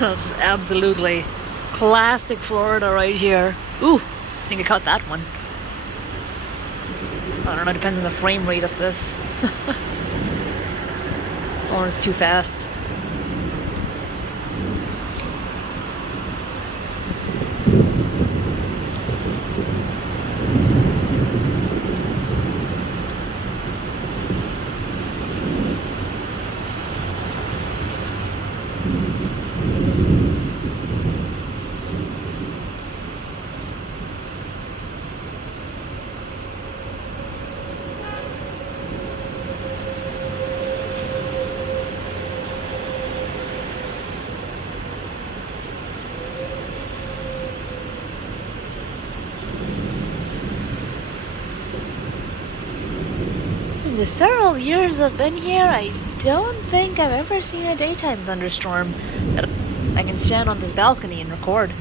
That's absolutely classic Florida right here. Ooh, I think I caught that one. I don't know, depends on the frame rate of this. Oh, it's too fast. In the several years I've been here, I don't think I've ever seen a daytime thunderstorm that I can stand on this balcony and record.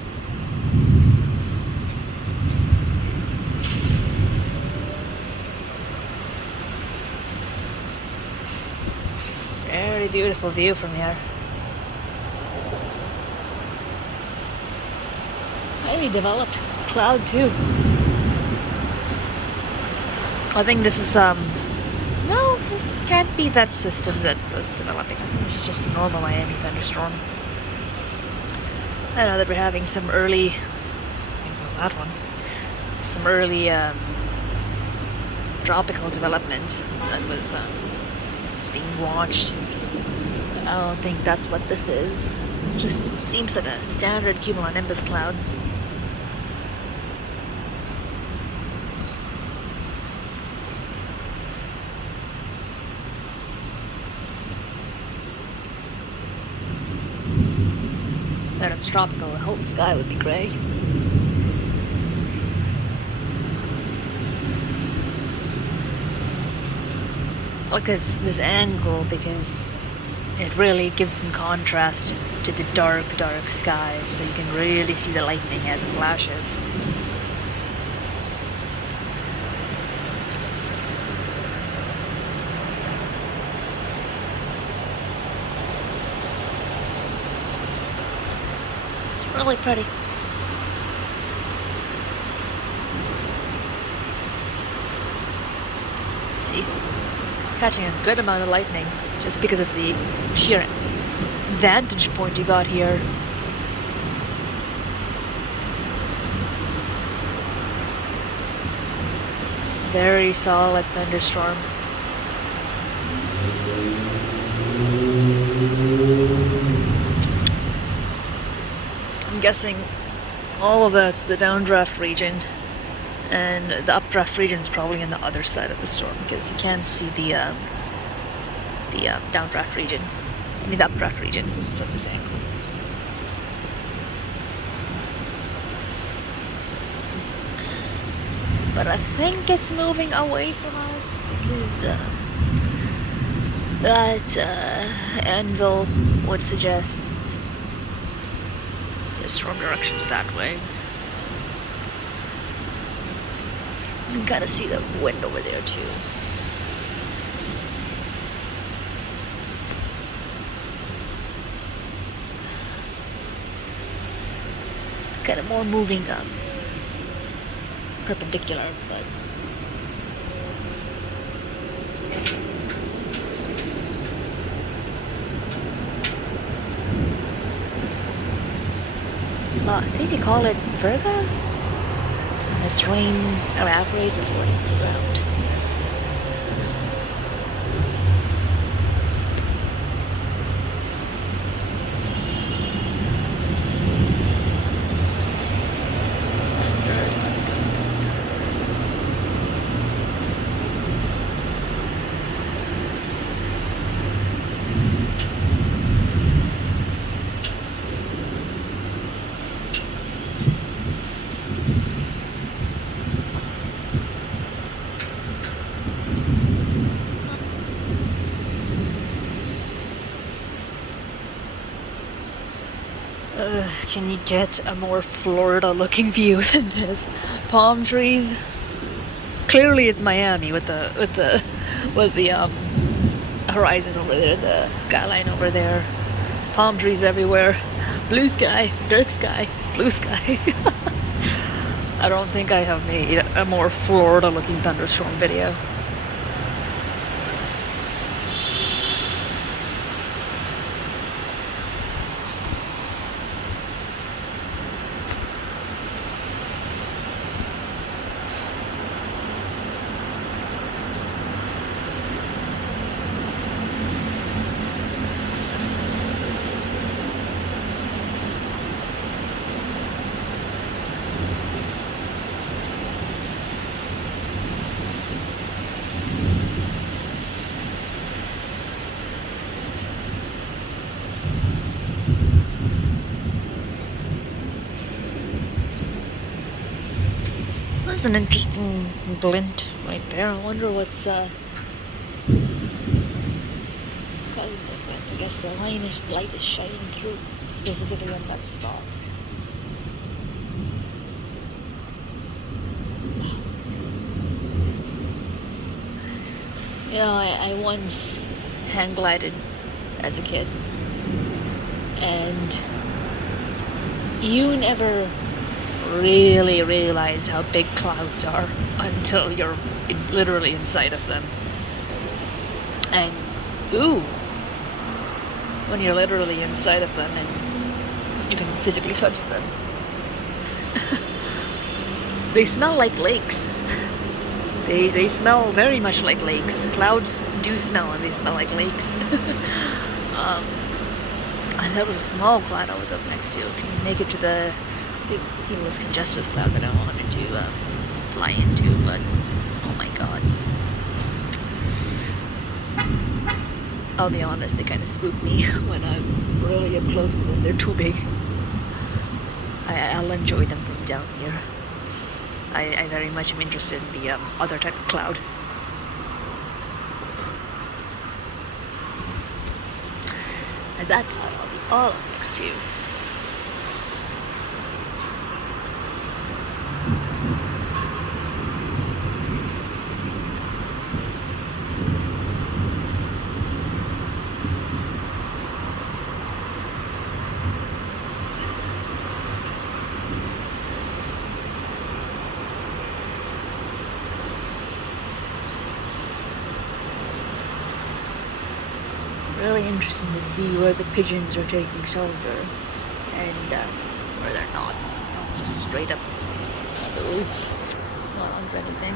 Very beautiful view from here. Highly developed cloud too. I think this is no, this can't be that system that was developing. I think this is just a normal Miami thunderstorm. I know that we're having some early, well, that one, some early tropical development that was being watched. But I don't think that's what this is. It just seems like a standard cumulonimbus cloud. When it's tropical, the whole sky would be grey. Like this angle, because it really gives some contrast to the dark sky, so you can really see the lightning as it flashes. Really pretty. See, catching a good amount of lightning just because of the sheer vantage point you got here. Very solid thunderstorm. I'm guessing all of that's the downdraft region, and the updraft region is probably on the other side of the storm because you can't see the downdraft region. I mean the updraft region from this angle. But I think it's moving away from us because that anvil would suggest storm directions that way. You can kind of see the wind over there too. Kind of more moving perpendicular, but I think they call it Virga. And its rain evaporates before it hits the ground. Can you get a more Florida looking view than this? Palm trees. Clearly it's Miami with the horizon over there, the skyline over there. Palm trees everywhere. Blue sky, dark sky, blue sky. I don't think I have made a more Florida looking thunderstorm video. That's an interesting glint right there. I wonder what's probably I guess the light is shining through specifically on that spot. You know, I once hang glided as a kid, and you never really realize how big clouds are until you're literally inside of them. And ooh, when you're literally inside of them and you can physically touch them. They smell like lakes. They smell very much like lakes. Clouds do smell, and they smell like lakes. And that was a small cloud I was up next to. Can you make it to the big cumulus congestus cloud that I wanted to fly into? But oh my god. I'll be honest, they kind of spook me when I'm really up close when they're too big. I'll enjoy them from down here. I very much am interested in the other type of cloud. And that cloud I'll be all up next to. Really interesting to see where the pigeons are taking shelter and where they're not just straight up on the roof, not under anything.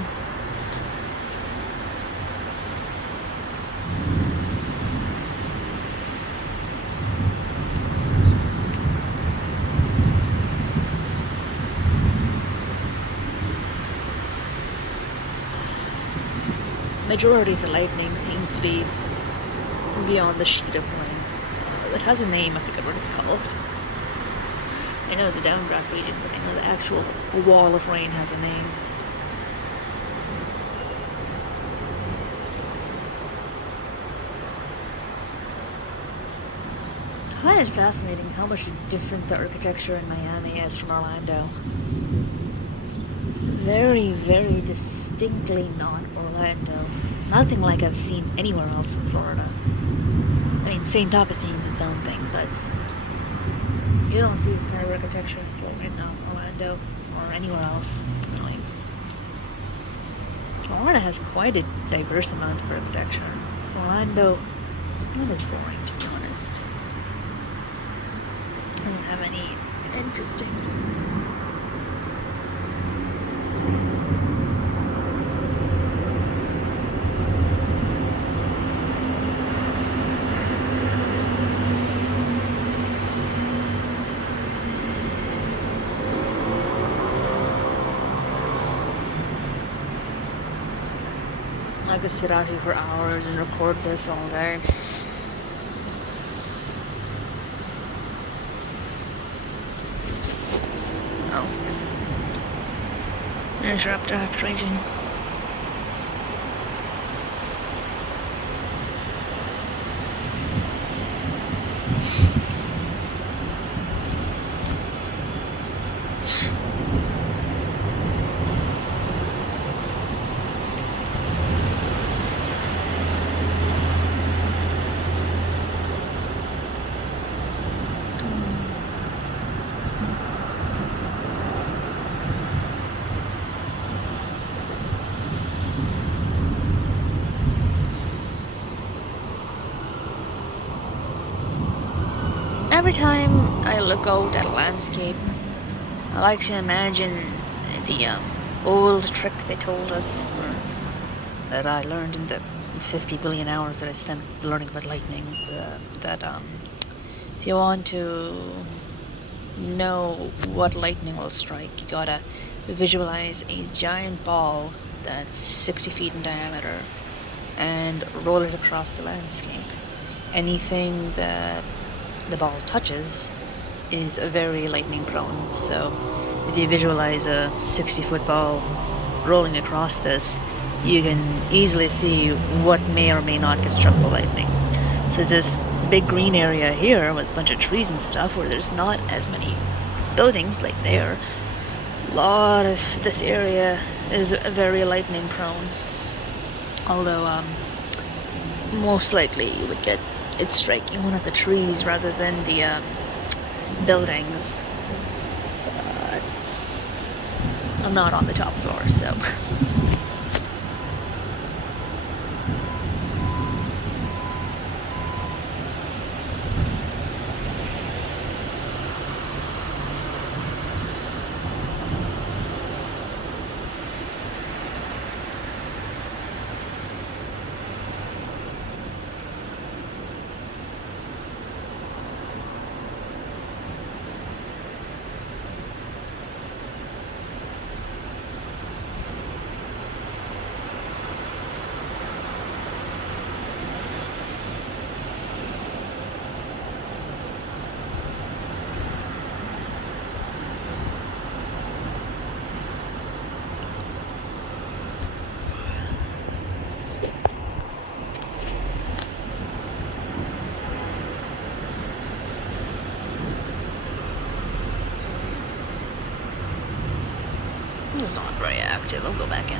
Majority of the lightning seems to be beyond the sheet of rain. It has a name, I forget what it's called. I know it's a downdraft region, but I know the actual wall of rain has a name. I find it fascinating how much different the architecture in Miami is from Orlando. Very, very distinctly not Orlando. Nothing like I've seen anywhere else in Florida. I mean, St. Augustine's its own thing, but you don't see this kind of architecture in Orlando or anywhere else, really. Florida has quite a diverse amount of architecture. Orlando, not as boring, to be honest. Doesn't have any interesting. I could sit out here for hours and record this all day. Oh. There's your updraft region. every time I look out at a landscape, I like to imagine the old trick they told us, or that I learned in the 50 billion hours that I spent learning about lightning. That if you want to know what lightning will strike, you gotta visualize a giant ball that's 60 feet in diameter and roll it across the landscape. Anything that the ball touches is very lightning prone. So if you visualize a 60-foot ball rolling across this, you can easily see what may or may not get struck by lightning. So this big green area here with a bunch of trees and stuff where there's not as many buildings like there, a lot of this area is very lightning prone. Although most likely you would get it striking one of the trees rather than the buildings. But I'm not on the top floor, so it's not very active. I'll go back in.